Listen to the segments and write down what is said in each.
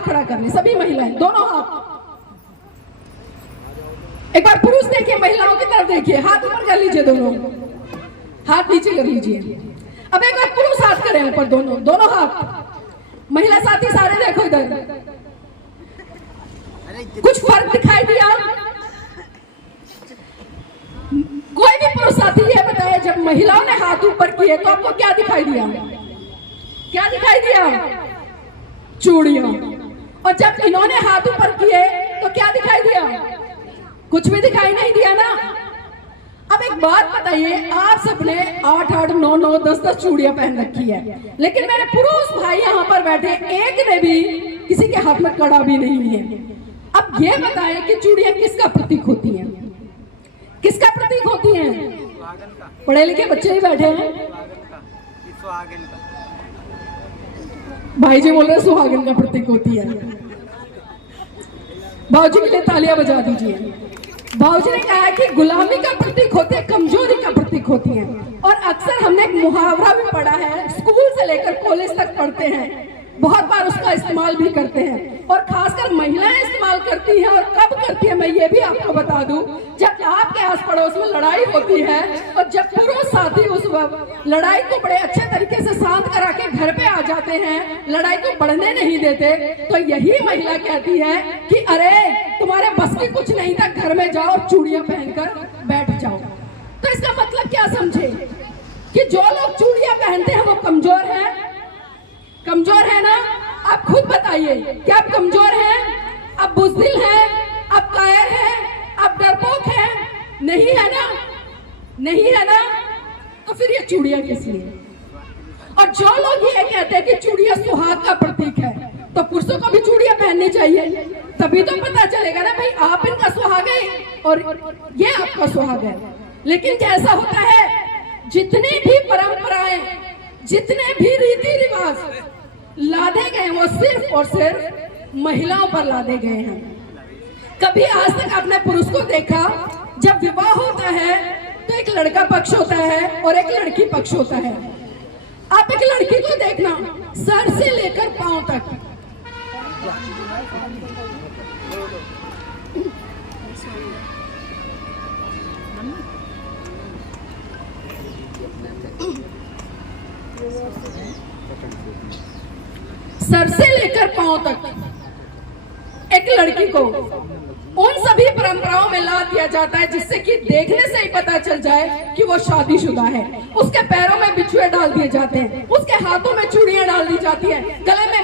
हाथ खड़ा कर ले, सभी महिलाएं, दोनों हाथ। एक बार पुरुष देखिए, महिलाओं की तरफ देखिए, हाथ ऊपर कर लीजिए, दोनों हाथ नीचे कर लीजिए। अब एक बार पुरुष हाथ करें ऊपर, दोनों हाथ। महिला साथी सारे देखो इधर, कुछ फर्क दिखाई दिया? कोई भी पुरुष साथी ये बताए, जब महिलाओं ने हाथ ऊपर किए तो आपको क्या दिखाई दिया? क्या दिखाई दिया? चूड़ियां। और जब इन्होंने हाथ ऊपर किए तो क्या दिखाई दिया? कुछ भी दिखाई नहीं दिया ना। अब एक बात बताइए, आप सबने 8-8, 9-9, 10-10 चूड़ियां पहन रखी है, लेकिन मेरे पुरुष भाई यहाँ पर बैठे, एक ने भी किसी के हाथ में कड़ा भी नहीं है। अब ये बताएं कि चूड़ियां किसका प्रतीक होती हैं? किसका प्रतीक होती हैं? पढ़े लिखे बच्चे ही बैठे हैं। भाई जी बोल रहे सुहागन का प्रतीक होती है। भाऊजी के लिए तालियां बजा दीजिए। भाऊजी ने कहा है कि गुलामी का प्रतीक होते हैं, कमजोरी का प्रतीक होती है। और अक्सर हमने एक मुहावरा भी पढ़ा है, स्कूल से लेकर कॉलेज तक पढ़ते हैं, बहुत बार उसका इस्तेमाल भी करते हैं, और खासकर महिलाएं इस्तेमाल करती हैं। और कब करती है मैं ये भी आपको बता दूं, जब आपके आस पड़ोस में लड़ाई होती है और जब पुरुष साथी उस लड़ाई को बड़े अच्छे तरीके से शांत करा के घर पे आ जाते हैं, लड़ाई को बढ़ने नहीं देते, तो यही महिला कहती है कि अरे तुम्हारे बस की कुछ नहीं था, घर में जाओ और चूड़ियां पहनकर बैठ जाओ। तो इसका मतलब क्या समझे कि जो लोग चूड़ियां पहनते हैं वो कमजोर है? कमजोर है ना? आप खुद बताइए, क्या आप कमजोर हैं? आप बुज़दिल हैं? आप कायर हैं? आप डरपोक हैं? नहीं है ना? नहीं है ना? तो फिर ये चूड़ियां किस लिए? और जो लोग ये कहते हैं कि चूड़ियां सुहाग का प्रतीक है, तो पुरुषों को भी चूड़ियां पहननी चाहिए, तभी तो पता चलेगा ना भाई, आप इनका सुहाग है और ये आपका सुहाग है। लेकिन कैसा होता है, जितनी भी परंपराएं, जितने भी रीति रिवाज लादे गए वो सिर्फ और सिर्फ महिलाओं पर लादे गए हैं। कभी आज तक आपने पुरुष को देखा? जब विवाह होता है तो एक लड़का पक्ष होता है और एक लड़की पक्ष होता है। आप एक लड़की को देखना, सर से लेकर पांव तक सर से लेकर पांव तक एक लड़की को उन सभी परंपराओं में ला दिया जाता है जिससे कि देखने से ही पता चल जाए कि वो शादीशुदा है। उसके पैरों में बिछुए डाल दिए जाते हैं, उसके हाथों में चूड़ियां डाल दी जाती है, गले में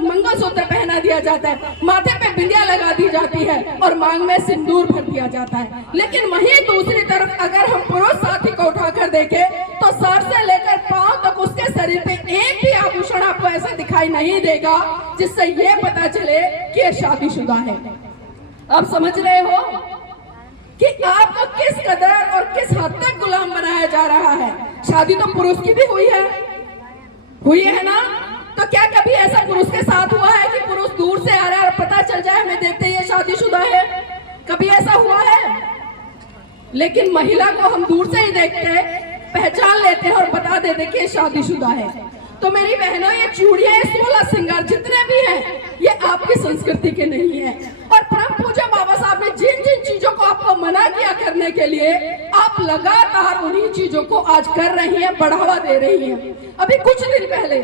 मंगलसूत्र पहना दिया जाता है, माथे पे बिंदिया लगा दी जाती है और मांग में सिंदूर भर दिया जाता है। लेकिन वहीं दूसरी तरफ अगर हम पुरुष साथी को उठाकर देखें तो सर से लेकर पांव तक उसके शरीर पे एक भी आभूषण आपको ऐसा दिखाई नहीं देगा जिससे ये पता चले कि ये शादीशुदा है। आप समझ रहे हो कि आपको किस कदर और किस हद तक गुलाम बनाया जा रहा है? शादी तो पुरुष की भी हुई है ना? तो क्या कभी ऐसा पुरुष के साथ हुआ है कि पुरुष दूर से आ रहा है और पता चल जाए हमें देखते ही ये शादीशुदा है? कभी ऐसा हुआ है? लेकिन महिला को हम दूर से ही देखते हैं, पहचान लेते हैं और बता देते कि ये शादीशुदा है। तो मेरी बहनों, ये चूड़ियां, 16 श्रृंगार जितने भी हैं, ये आपकी संस्कृति के नहीं है। और परम पूज्य बाबा साहब ने जिन जिन चीजों को आपको मना किया करने के लिए, आप लगातार उन्हीं चीजों को आज कर रही हैं, बढ़ावा दे रही हैं। अभी कुछ दिन पहले